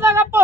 não